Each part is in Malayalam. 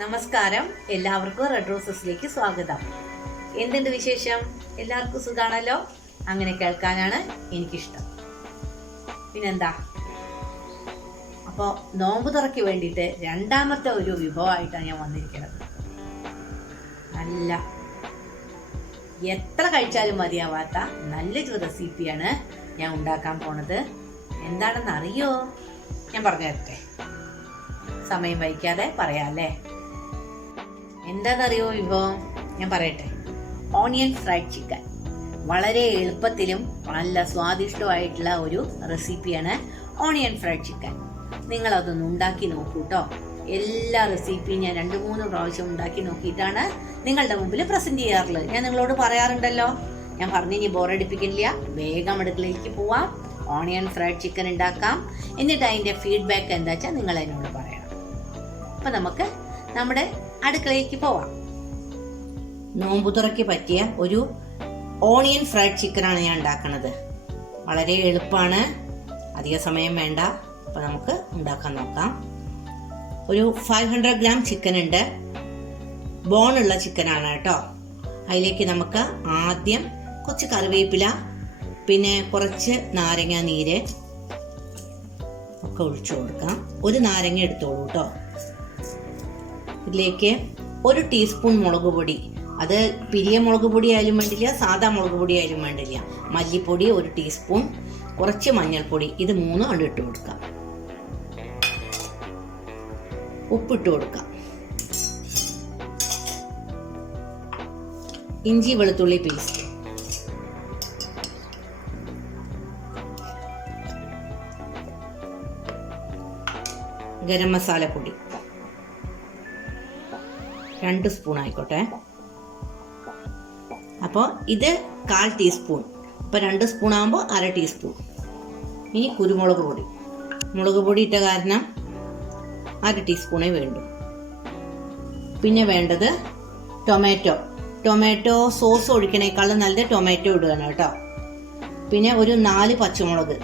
നമസ്കാരം. എല്ലാവർക്കും റെഡ് റോസസിലേക്ക് സ്വാഗതം. എന്തുണ്ട് വിശേഷം? എല്ലാവർക്കും സുഖാണല്ലോ? അങ്ങനെ കേൾക്കാനാണ് എനിക്കിഷ്ടം. പിന്നെന്താ? അപ്പോൾ നോമ്പ് തുറയ്ക്ക് വേണ്ടിയിട്ട് രണ്ടാമത്തെ ഒരു വിഭവമായിട്ടാണ് ഞാൻ വന്നിരിക്കുന്നത്. നല്ല എത്ര കഴിച്ചാലും മതിയാവാത്ത നല്ലൊരു റെസിപ്പിയാണ് ഞാൻ ഉണ്ടാക്കാൻ പോണത്. എന്താണെന്ന് അറിയോ ഞാൻ പറഞ്ഞു തരട്ടെ സമയം വഹിക്കാതെ പറയാല്ലേ എന്താണെന്നറിയോ വിഭവം? ഞാൻ പറയട്ടെ. ഓണിയൻ ഫ്രൈഡ് ചിക്കൻ വളരെ എളുപ്പത്തിലും നല്ല സ്വാദിഷ്ടമായിട്ടുള്ള ഒരു റെസിപ്പിയാണ് ഓണിയൻ ഫ്രൈഡ് ചിക്കൻ നിങ്ങൾ അതൊന്ന് ഉണ്ടാക്കി നോക്കൂ കേട്ടോ എല്ലാ റെസിപ്പിയും ഞാൻ രണ്ട് മൂന്ന് പ്രാവശ്യം ഉണ്ടാക്കി നോക്കിയിട്ടാണ് നിങ്ങളുടെ മുമ്പിൽ പ്രസന്റ് ചെയ്യാറുള്ളത്. ഞാൻ നിങ്ങളോട് പറയാറുണ്ടല്ലോ. ഞാൻ പറഞ്ഞു ഇനി ബോറടിപ്പിക്കില്ല വേഗം അടുക്കളയിലേക്ക് പോവാം. ഓണിയൻ ഫ്രൈഡ് ചിക്കൻ ഉണ്ടാക്കാം. എന്നിട്ട് അതിന്റെ ഫീഡ്ബാക്ക് എന്താ വെച്ചാൽ നിങ്ങൾ എന്നോട് പറയണം. അപ്പം നമുക്ക് നമ്മുടെ അടുക്കളയിലേക്ക് പോവാം. നോമ്പുതുറയ്ക്ക് പറ്റിയ ഒരു ഓണിയൻ ഫ്രൈഡ് ചിക്കൻ ആണ് ഞാൻ ഉണ്ടാക്കുന്നത്. വളരെ എളുപ്പമാണ് അധിക സമയം വേണ്ട. അപ്പോൾ നമുക്ക് ഉണ്ടാക്കാൻ നോക്കാം. ഒരു ഫൈവ് ഹൺഡ്രഡ് ഗ്രാം ചിക്കൻ ഉണ്ട്. ബോണുള്ള ചിക്കനാണ് കേട്ടോ. അതിലേക്ക് നമുക്ക് ആദ്യം കുറച്ച് കറിവേപ്പില പിന്നെ കുറച്ച് നാരങ്ങ നീര് ഒക്കെ ഒഴിച്ചു കൊടുക്കാം. ഒരു നാരങ്ങ എടുത്തോളൂ കേട്ടോ. ഇതിലേക്ക് ഒരു ടീസ്പൂൺ മുളക് പൊടി. അത് പിരിയ മുളക് പൊടി ആയാലും വേണ്ടില്ല സാധാ മുളക് പൊടി ആയാലും വേണ്ടില്ല. മല്ലിപ്പൊടി ഒരു ടീസ്പൂൺ കുറച്ച് മഞ്ഞൾപ്പൊടി. ഇത് മൂന്നും അണ്ട് ഇട്ട് കൊടുക്കാം. ഉപ്പിട്ട് കൊടുക്കാം. ഇഞ്ചി വെളുത്തുള്ളി പേസ്റ്റ്. ഗരം മസാല പൊടി. രണ്ട് സ്പൂൺ ആയിക്കോട്ടെ. അപ്പോൾ ഇത് കാൽ ടീസ്പൂൺ. അപ്പോൾ രണ്ട് സ്പൂൺ ആകുമ്പോൾ അര ടീസ്പൂൺ. ഇനി കുരുമുളക് പൊടി. മുളക് പൊടി ഇട്ട കാരണം അര ടീസ്പൂണേ വേണ്ടു. പിന്നെ വേണ്ടത് ടൊമാറ്റോ. ടൊമാറ്റോ സോസ് ഒഴിക്കണേക്കാളും നല്ലത് ടൊമാറ്റോ ഇടുകയാണ് കേട്ടോ. പിന്നെ ഒരു നാല് പച്ചമുളക്.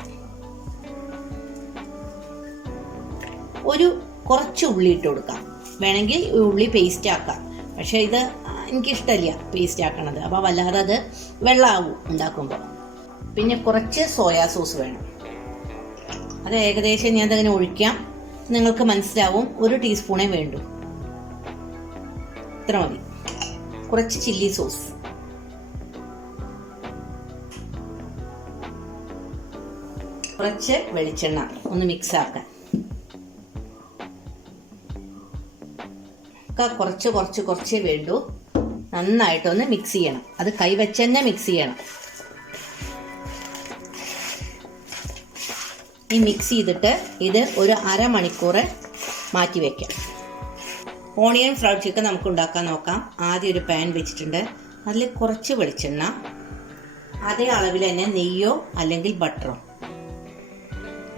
ഒരു കുറച്ച് ഉള്ളി ഇട്ട് കൊടുക്കാം. വേണമെങ്കിൽ ഉള്ളി പേസ്റ്റ് ആക്കാം. പക്ഷേ ഇത് എനിക്കിഷ്ടമില്ല പേസ്റ്റ് ആക്കണത്. അപ്പോൾ വല്ലാതെ അത് വെള്ളമാവും ഉണ്ടാക്കുമ്പോൾ. പിന്നെ കുറച്ച് സോയാ സോസ് വേണം. അത് ഏകദേശം ഞാൻ അതങ്ങനെ ഒഴിക്കാം. നിങ്ങൾക്ക് മനസ്സിലാവും ഒരു ടീസ്പൂണേ വേണ്ടൂ. ഇത്ര മതി. കുറച്ച് ചില്ലി സോസ് കുറച്ച് വെളിച്ചെണ്ണ ഒന്ന് മിക്സ് ആക്കാൻ ഒക്കെ കുറച്ച് കുറച്ച് കുറച്ചേ വേണ്ടൂ. നന്നായിട്ടൊന്ന് മിക്സ് ചെയ്യണം. അത് കൈവച്ച് തന്നെ മിക്സ് ചെയ്യണം. ഈ മിക്സ് ചെയ്തിട്ട് ഇത് ഒരു അരമണിക്കൂർ മാറ്റി വയ്ക്കാം ഓണിയൻ ഫ്രൈഡ് ചിക്കൻ നമുക്ക് ഉണ്ടാക്കാൻ നോക്കാം. ആദ്യം ഒരു പാൻ വെച്ചിട്ടുണ്ട്. അതിൽ കുറച്ച് വെളിച്ചെണ്ണ. അതേ അളവിൽ തന്നെ നെയ്യോ അല്ലെങ്കിൽ ബട്ടറോ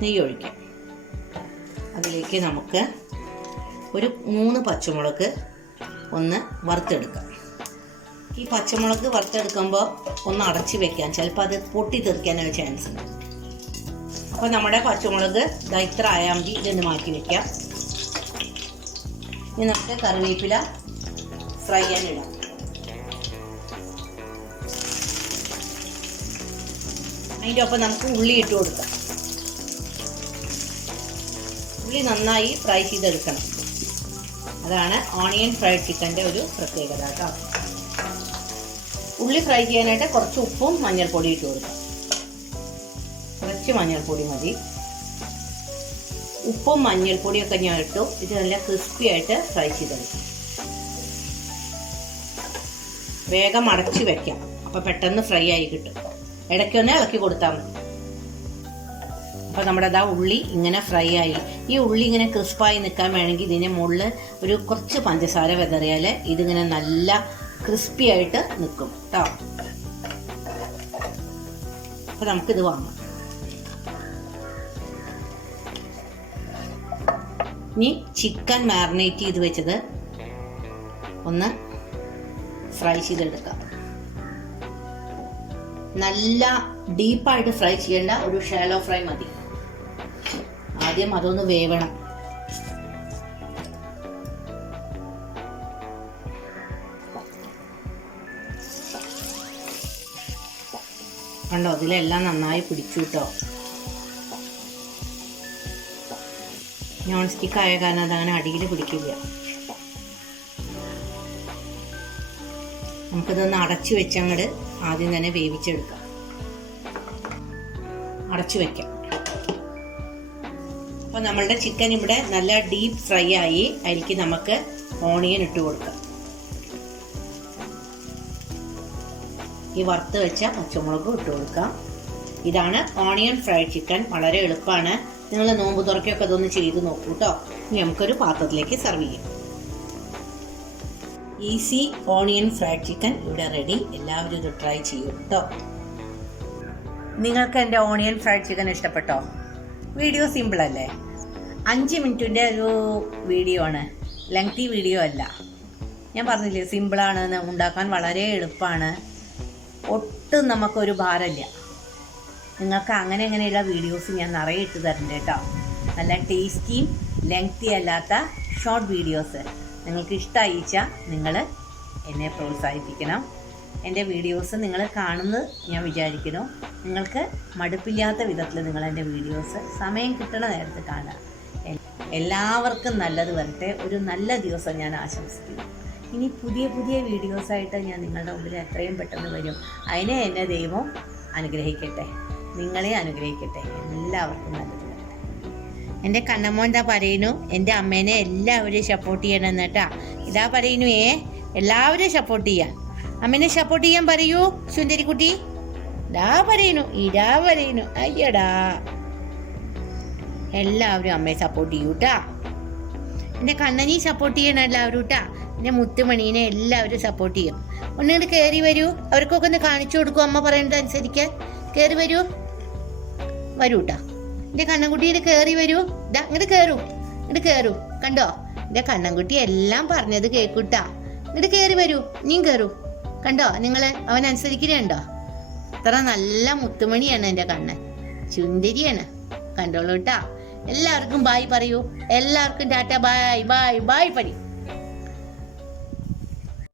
നെയ്യ് ഒഴിക്കാം. അതിലേക്ക് നമുക്ക് ഒരു മൂന്ന് പച്ചമുളക് ഒന്ന് വറുത്തെടുക്കാം. ഈ പച്ചമുളക് വറുത്തെടുക്കുമ്പോൾ ഒന്ന് അടച്ച് വെക്കാം. ചിലപ്പോൾ അത് പൊട്ടി തെറിക്കാനൊരു ചാൻസ് ഉണ്ട്. അപ്പോൾ നമ്മുടെ പച്ചമുളക് ഇത്ര ആയാൽ മതി. ഇതൊന്ന് മാറ്റി വെക്കാം. ഇനി നമുക്ക് കറിവേപ്പില ഫ്രൈ ചെയ്യാനിടാം അതിന്റെ ഒപ്പം നമുക്ക് ഉള്ളി ഇട്ട് കൊടുക്കാം. ഉള്ളി നന്നായി ഫ്രൈ ചെയ്തെടുക്കണം. അതാണ് ഓണിയൻ ഫ്രൈഡ് ചിക്കന്റെ ഒരു പ്രത്യേകത കേട്ടോ. ഉള്ളി ഫ്രൈ ചെയ്യാനായിട്ട് കുറച്ച് ഉപ്പും മഞ്ഞൾപ്പൊടി ഇട്ട് കൊടുക്കാം. കുറച്ച് മഞ്ഞൾപ്പൊടി മതി. ഉപ്പും മഞ്ഞൾപ്പൊടിയൊക്കെ ഞാൻ ഇട്ടു. ഇത് നല്ല ക്രിസ്പി ആയിട്ട് ഫ്രൈ ചെയ്തെടുക്കാം. വേഗം അടച്ച് വെക്കാം. അപ്പോൾ പെട്ടെന്ന് ഫ്രൈ ആയി കിട്ടും. ഇടയ്ക്കൊന്ന് ഇളക്കി കൊടുത്താൽ മതി. അപ്പോൾ നമ്മുടെ അതാ ഉള്ളി ഇങ്ങനെ ഫ്രൈ ആയി. ഈ ഉള്ളി ഇങ്ങനെ ക്രിസ്പായി നിൽക്കാൻ വേണമെങ്കിൽ ഇതിന് മുകളിൽ ഒരു കുറച്ച് പഞ്ചസാര വിതറിയാൽ ഇതിങ്ങനെ നല്ല ക്രിസ്പി ആയിട്ട് നിൽക്കും കേട്ടോ അപ്പോൾ നമുക്കിത് വാങ്ങാം. ഇനി ചിക്കൻ മാറിനേറ്റ് ചെയ്ത് വെച്ചത് ഒന്ന് ഫ്രൈ ചെയ്തെടുക്കാം. നല്ല ഡീപ്പായിട്ട് ഫ്രൈ ചെയ്യേണ്ട ഒരു ഷാലോ ഫ്രൈ മതി. ആദ്യം അതൊന്ന് വേവണം. കണ്ടോ അതിലെല്ലാം നന്നായി പിടിച്ചു കേട്ടോ നോൺ സ്റ്റിക്ക് ആയ കാരണം അതങ്ങനെ അടിയിൽ പിടിക്കില്ല. നമുക്കിതൊന്ന് അടച്ചു വെച്ചങ്ങട് ആദ്യം തന്നെ വേവിച്ചെടുക്കാം. അടച്ചു വെക്കാം. അപ്പോൾ നമ്മളുടെ ചിക്കൻ ഇവിടെ നല്ല ഡീപ്പ് ഫ്രൈ ആയി. അതിലേക്ക് നമുക്ക് ഓണിയൻ ഇട്ട് കൊടുക്കാം. ഈ വറുത്ത് വെച്ച പച്ചമുളകും ഇട്ട് കൊടുക്കാം. ഇതാണ് ഓണിയൻ ഫ്രൈഡ് ചിക്കൻ വളരെ എളുപ്പമാണ്. നിങ്ങൾ നോമ്പ് തുറക്കൊക്കെ ഇതൊന്ന് ചെയ്ത് നോക്കൂ കേട്ടോ ഇനി നമുക്കൊരു പാത്രത്തിലേക്ക് സെർവ് ചെയ്യാം. ഈസി ഓണിയൻ ഫ്രൈഡ് ചിക്കൻ ഇവിടെ റെഡി എല്ലാവരും ഇത് ട്രൈ ചെയ്യും കേട്ടോ നിങ്ങൾക്ക് എന്റെ ഓണിയൻ ഫ്രൈഡ് ചിക്കൻ ഇഷ്ടപ്പെട്ടോ? വീഡിയോ സിമ്പിൾ അല്ലേ? അഞ്ച് മിനിറ്റിന്റെ ഒരു വീഡിയോ ആണ്. ലെങ്തി വീഡിയോ അല്ല. ഞാൻ പറഞ്ഞില്ലേ സിമ്പിളാണ് ഉണ്ടാക്കാൻ വളരെ എളുപ്പമാണ്. ഒട്ടും നമുക്കൊരു ഭാരമില്ല. നിങ്ങൾക്ക് അങ്ങനെ അങ്ങനെയുള്ള വീഡിയോസ് ഞാൻ നിറയെ ഇട്ട് തരുന്നുണ്ട് കേട്ടോ. നല്ല ടേസ്റ്റിയും ലെങ്തി അല്ലാത്ത ഷോർട്ട് വീഡിയോസ് നിങ്ങൾക്ക് ഇഷ്ടമായിച്ചാൽ നിങ്ങൾ എന്നെ പ്രോത്സാഹിപ്പിക്കണം. എന്റെ വീഡിയോസ് നിങ്ങൾ കാണുന്നത് ഞാൻ വിചാരിക്കുന്നു. നിങ്ങൾക്ക് മടുപ്പില്ലാത്ത വിധത്തിൽ നിങ്ങൾ എന്റെ വീഡിയോസ് സമയം കിട്ടണ നേരത്ത് കാണുക. എല്ലാവർക്കും നല്ലത് വരട്ടെ. ഒരു നല്ല ദിവസം ഞാൻ ആശംസിക്കുന്നു. ഇനി പുതിയ പുതിയ വീഡിയോസായിട്ട് ഞാൻ നിങ്ങളുടെ മുമ്പിൽ എത്രയും പെട്ടെന്ന് വരും. അതിനെ എന്നെ ദൈവം അനുഗ്രഹിക്കട്ടെ. നിങ്ങളെ അനുഗ്രഹിക്കട്ടെ. എല്ലാവർക്കും നല്ലത് വരട്ടെ. എന്റെ കണ്ണമ്മോന്റെ പറയുന്നു എന്റെ അമ്മേനെ എല്ലാവരും സപ്പോർട്ട് ചെയ്യണം കേട്ടാ. ഇതാ പറയുന്നു ഏ എല്ലാവരും സപ്പോർട്ട് ചെയ്യാൻ. അമ്മേനെ സപ്പോർട്ട് ചെയ്യാൻ പറയൂ സുന്ദരിക്കുട്ടി. ഇതാ പറയുന്നു ഇതാ പറയുന്നു അയ്യടാ. എല്ലാവരും അമ്മയെ സപ്പോർട്ട് ചെയ്യൂ കേട്ടാ എന്റെ കണ്ണനെ സപ്പോർട്ട് ചെയ്യണം എല്ലാവരും കേട്ടാ എന്റെ മുത്തുമണീനെ എല്ലാവരും സപ്പോർട്ട് ചെയ്യും. ഒന്നുകൊണ്ട് കയറി വരൂ. അവർക്കൊക്കെ ഒന്ന് കാണിച്ചു കൊടുക്കും അമ്മ പറയുന്നത് അനുസരിക്കാൻ. കയറി വരൂ. വരൂ കേട്ടാ എന്റെ കണ്ണൻകുട്ടിയുടെ കയറി വരൂ. ഇതാ ഇങ്ങോട്ട് കയറൂ ഇങ്ങോട്ട് കയറൂ കണ്ടോ? എന്റെ കണ്ണൻകുട്ടി എല്ലാം പറഞ്ഞത് കേൾക്കൂട്ടാ. ഇങ്ങോട്ട് കയറി വരൂ. നീ കയറൂ കണ്ടോ? നിങ്ങൾ അവൻ അനുസരിക്കുന്നുണ്ടോ അത്ര നല്ല മുത്തുമണിയാണ് എന്റെ കണ്ണൻ. ചുന്ദരിയാണ്. കണ്ടോളൂ കേട്ടാ എല്ലാവർക്കും ബായ് പറയൂ. എല്ലാവർക്കും ടാറ്റ ബായ് ബായ് ബായ് പറയൂ.